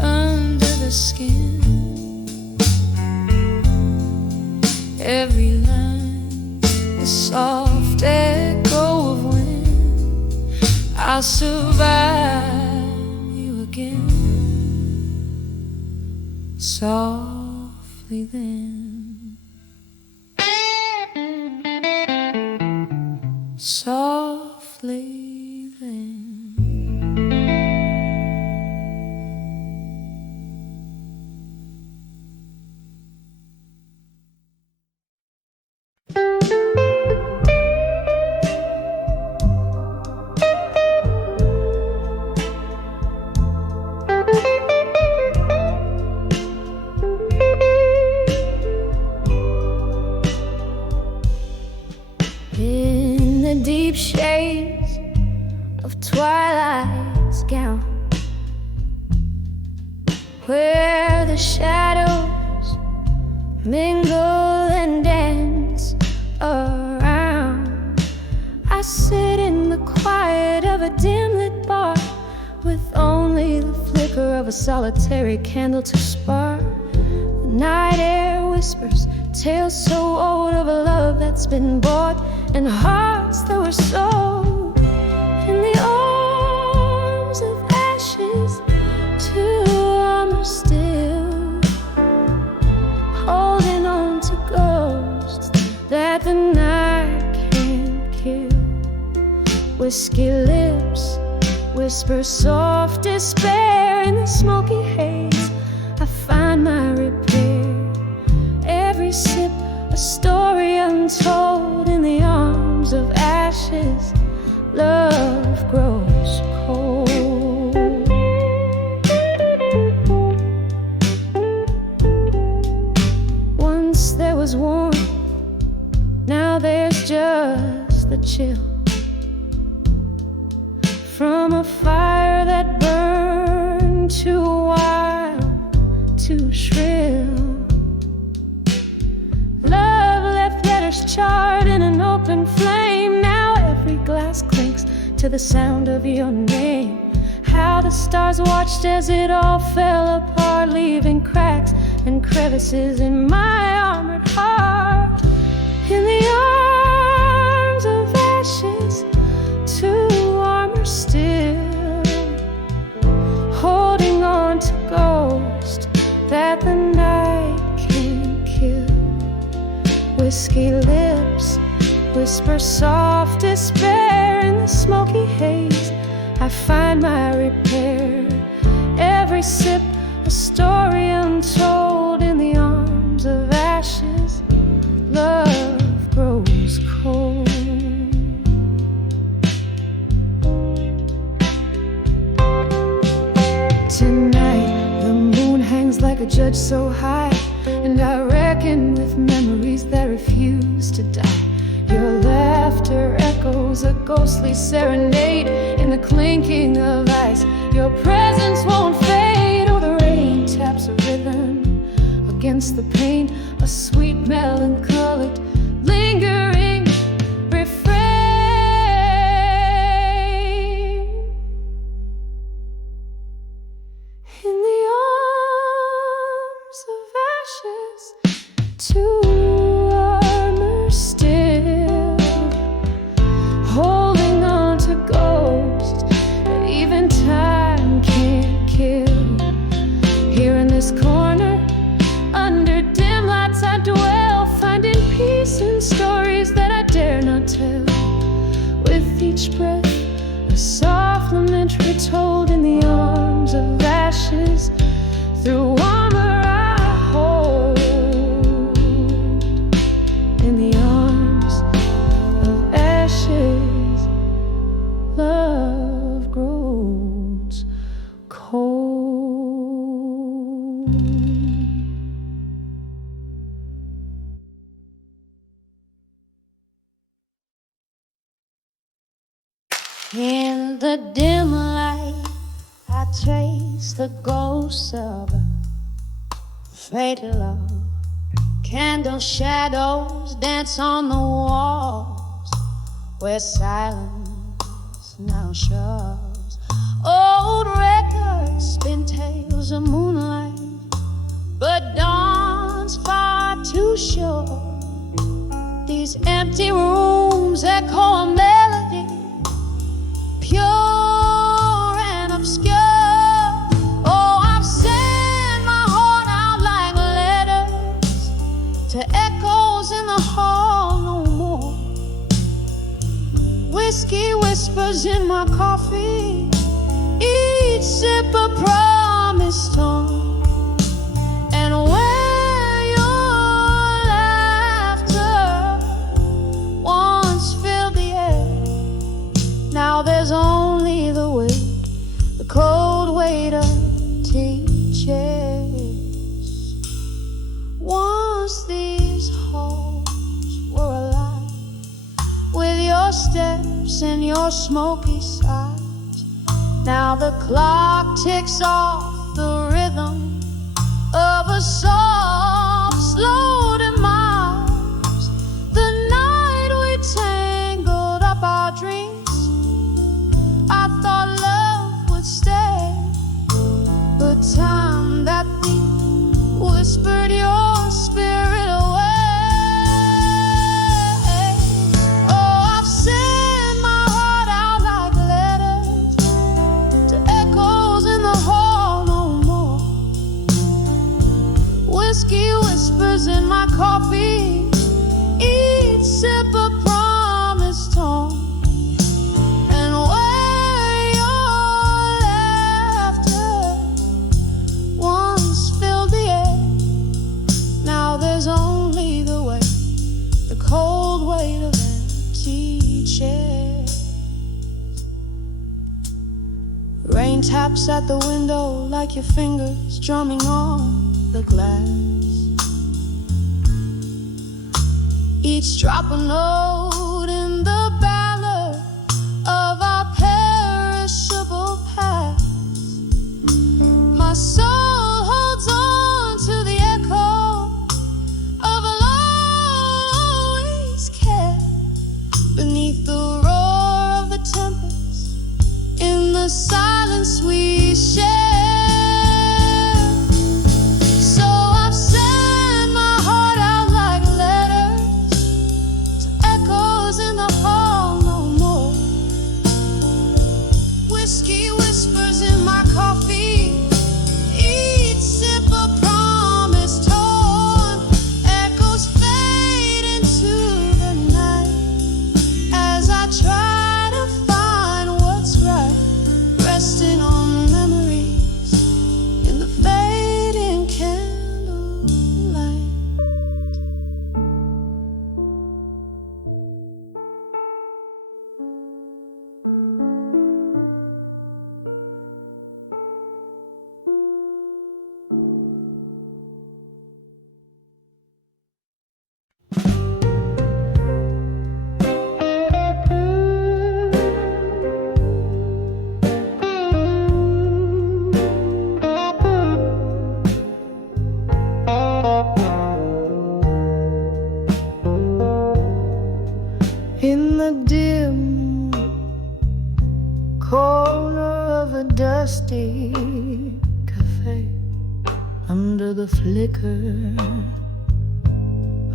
under the skin. Every line a soft echo of wind. I'll survive you again. Softly then, softly then. In the deep shades of twilight's gown, where the shadows mingle and dance around, I sit in the quiet of a dim-lit bar, with only the flicker of a solitary candle to spark. The night air whispers tales so old of a love that's been bought, and hearts that were sold in the arms of ashes, too warm still, holding on Whiskey lips whisper soft despair. In the smoky haze I find my repair. Every sip a story untold. In the arms of ashes love grows cold. Once there was warmth, now there's just the chill from a fire that burned too wild, too shrill. Love left letters charred in an open flame. Now every glass clinks to the sound of your name. How the stars watched as it all fell apart, leaving cracks and crevices in my armored heart. In the arms of ashes, to armor still, holding on to ghosts that the night can't kill. Whiskey lips whisper soft despair. In the smoky haze I find my repair. Every sip a story untold. In the arms of ashes love grows cold. Tonight the moon hangs like a judge so high, and I reckon with memories that refuse to die. Your laughter echoes a ghostly serenade in the clinking of ice. Your presence won't fade. Oh, the rain taps a rhythm against the pane, a sweet melancholic lingering refrain. In the arms of ashes, to armor still, holding on to ghosts that even time can't kill. Here in this corner, under dim lights I dwell, finding peace in stories that I dare not tell. With each breath, a soft lament retold. In the arms of ashes, through armor I hold. In the arms of ashes, love grows cold. In the dim light I trace the ghosts of a fatal love. Candle shadows dance on the walls where silence now shoves. Old records spin tales of moonlight, but dawn's far too short. These empty rooms echo a melody, pure and obscure. Oh, I've sent my heart out like letters to echoes in the hall no more. Whiskey whispers in my coffee, each sip a promise torn. And where your laughter once filled the air, now there's only the weight, the cold weight of teachers. Once these halls were alive with your steps and your smoky sighs. Now the clock ticks off the rhythm of a soft, slow demise. The night we tangled up our dreams, I thought love would stay, but time that thief whispered your spirit away. Oh, I've sent my heart out like letters to echoes in the hall no more. Whiskey chairs. Rain taps at the window like your fingers drumming on the glass. Each drop a note in the ballad of our perishable past. My soul holds on to the echo of a love always cared. Beneath the roar of the tempest, in the silence we share. So I've sent my heart out like letters to echoes in the hall no more. Whiskey whispers in my coffee, each sip a promise torn. Echoes fade into the night as I try to find what's right, resting on memories in the fading candlelight. In the dim corner of a dusty cafe, under the flicker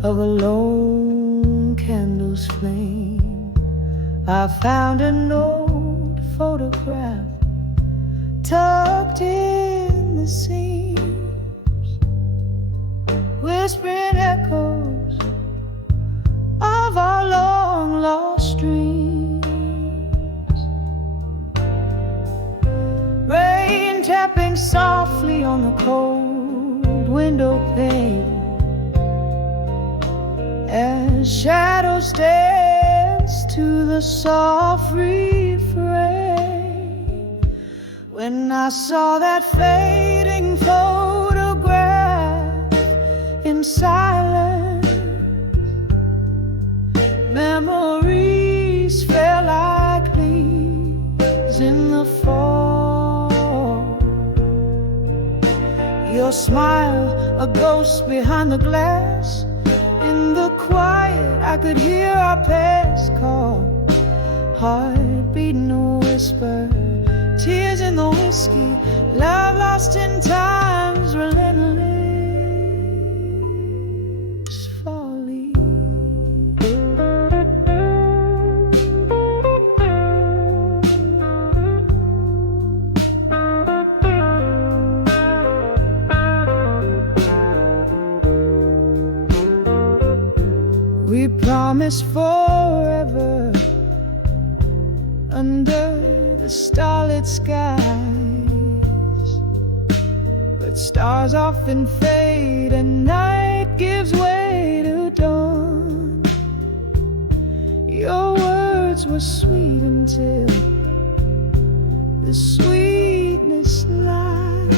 of a lone candle's flame, I found an old photograph tucked in the seams, whispering echoes of our long lost dreams. Rain tapping softly on the cold window pane as shadows dance to the soft refrain. When I saw that fading photograph in silence, memories fell like leaves in the fall. Your smile, a ghost behind the glass. In the quiet, I could hear our past call. Heart beating a whisper, tears in the whiskey, love lost in time's relentless folly. We promised forever under the starlit skies, but stars often fade and night gives way to dawn. Your words were sweet until the sweetness lied,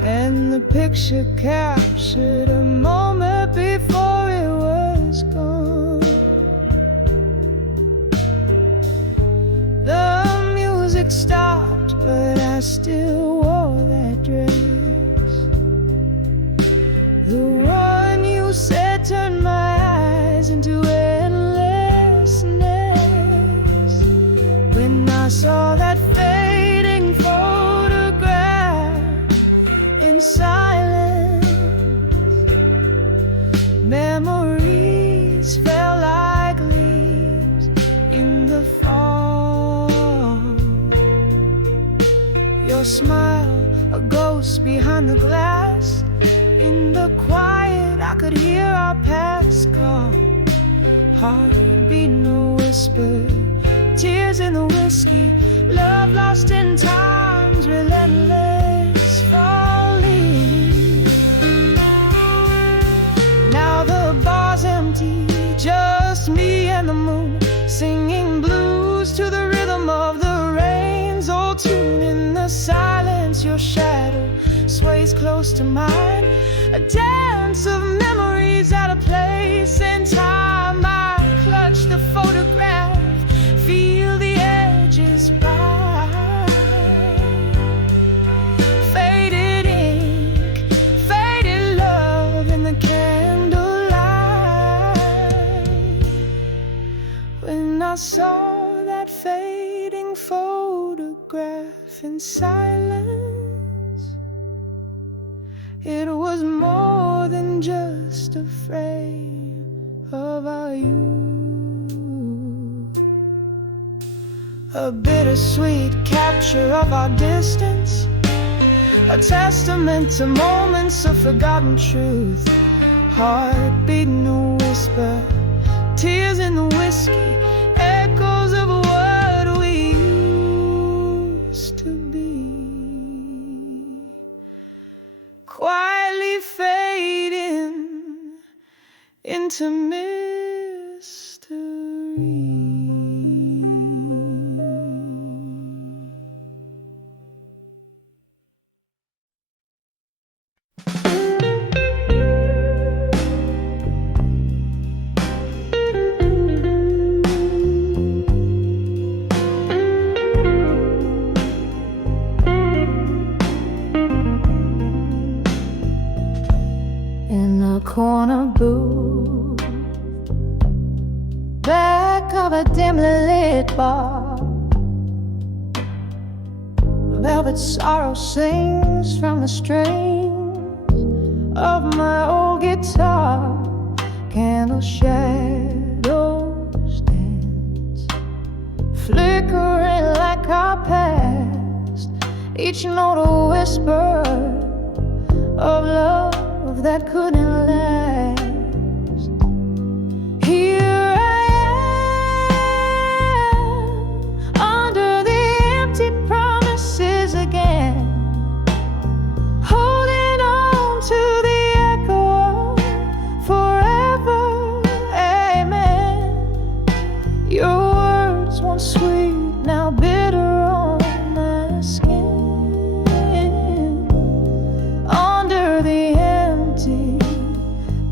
and the picture captured a moment before it was gone. The music stopped, but I still wore that dress, the one you said turned my eyes into endlessness. When I saw that fading photograph in silence, memories fell like leaves in the fall. Your smile, a ghost behind the glass. In the quiet, I could hear our past call. Heart beating a whisper, tears in the whiskey, love lost in time's relentless folly. Now the bar's empty, just me and the moon, singing blues to the rhythm of the rain's old tune. In the silence, your shadow sways close to mine, a dance of memories at a place in time. I clutch the photograph, feel the edges bright. Faded ink, faded love in the candlelight. When I saw that fading photograph in silence, it was more than just a frame of our youth, a bittersweet capture of our distance, a testament to moments of forgotten truth. Heart beating a whisper, tears in the whiskey, echoes of what we used to be, quietly fading into mystery. In a corner booth, back of a dimly lit bar, velvet sorrow sings from the strings of my old guitar. Candle shadows dance, flickering like our past, each note a whisper of love that couldn't last. Here I am, under the empty promises again, holding on to the echo of forever, amen. Your words once sweet, now bitter on my skin. Under the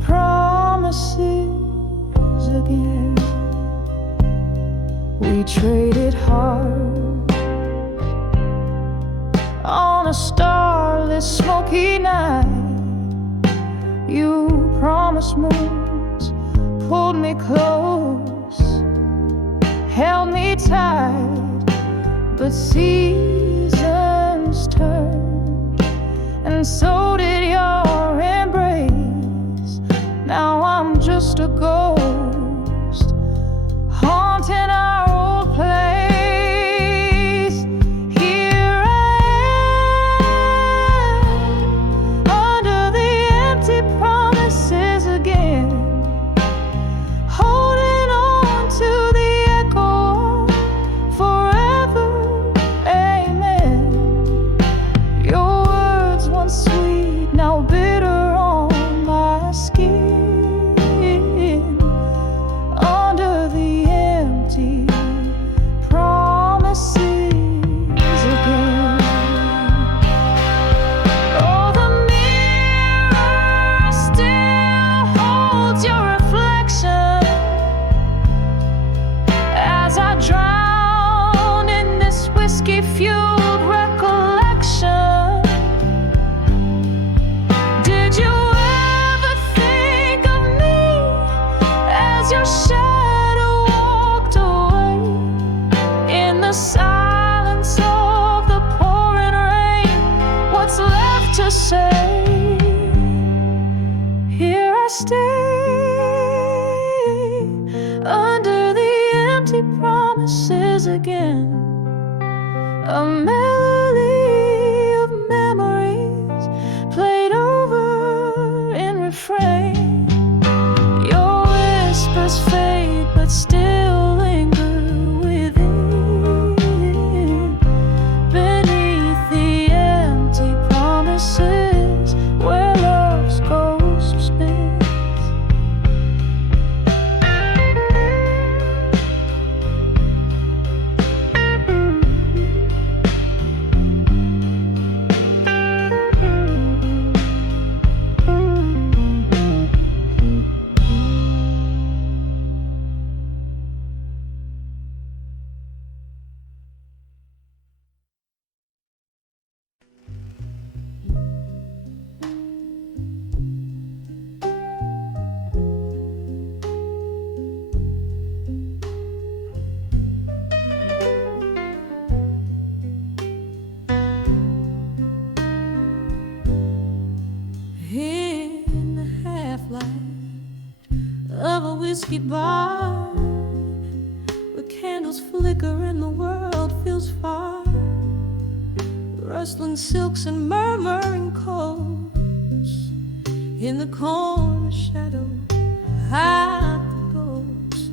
promises again, we traded heart on a starless, smoky night. You promised moons, pulled me close, held me tight, but seasons turned, and so did your embrace. Now I'm just a ghost, haunting our old place. Here I am, under the empty promises again, holding on to the echo of forever, amen. Your words once sweet, now bitter on my skin. Under the empty promises again. Oh, the mirror still holds your reflection as I drown in this whiskey-fueled recollection. Did you ever think of me as your shadow walked away in the silence of the pouring rain? What's left to say? Here I stay, under the empty promises again, a melody of memories played over in refrain. Your whispers fade, but still linger within, beneath the empty promises where love's ghost spins. feet by, where candles flicker and the world feels far. Rustling silks and murmuring chords in the corner shadow at the goats.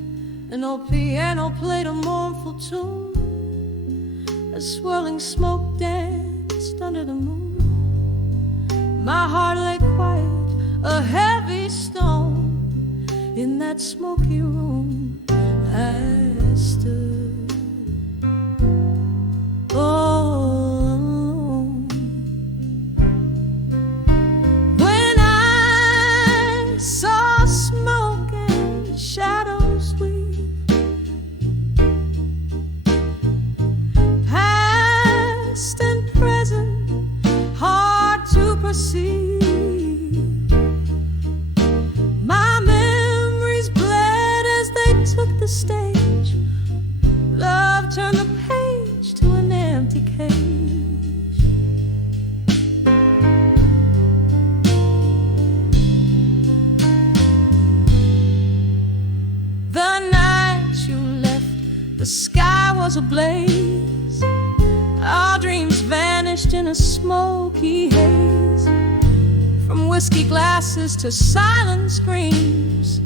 An old piano played a mournful tune, a swirling smoke danced under the moon. My heart lay quiet, a heavy stone. In that smoky room I stood alone. When I saw smoke and shadows weave past and present, hard to perceive. My memories bled as they took the stage. Love turned the page to an empty cage. The night you left, the sky was ablaze. Our dreams vanished in a smoky haze. From whiskey glasses to silent screams,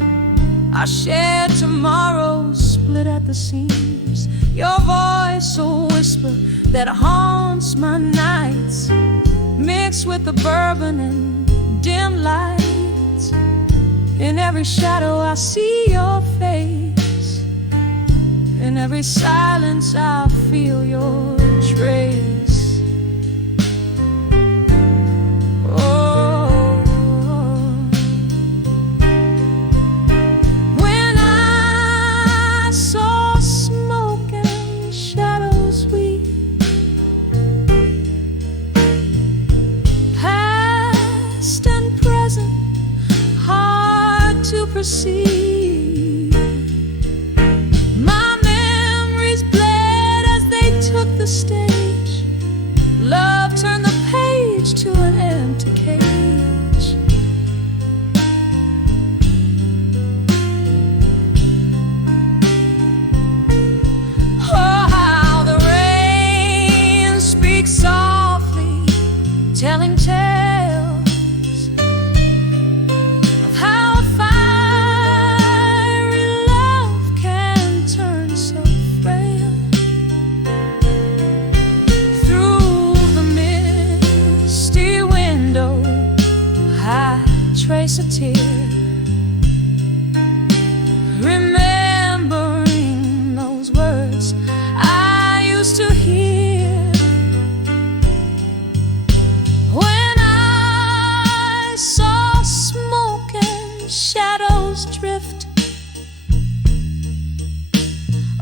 our shared tomorrows split at the seams. Your voice, a whisper that haunts my nights, mixed with the bourbon and dim lights. In every shadow I see your face, in every silence I feel your trace. Oh, when I saw smoke and shadows weave past and present, hard to perceive. My memories bled as they took the stage. Love turned the page to an empty cage. Oh, how the rain speaks softly, telling tales of how a fiery love can turn so frail. Through the misty window I trace a tear, remembering those words I used to hear. When I saw smoke and shadows drift,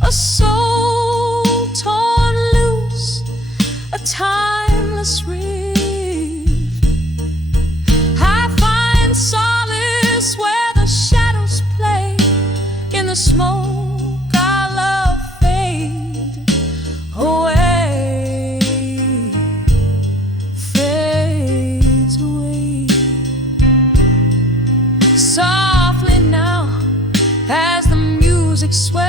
a soul torn loose, a timeless rift. I find solace where the shadows play. In the smoke our love fade away, fades away. Softly now as the music swells,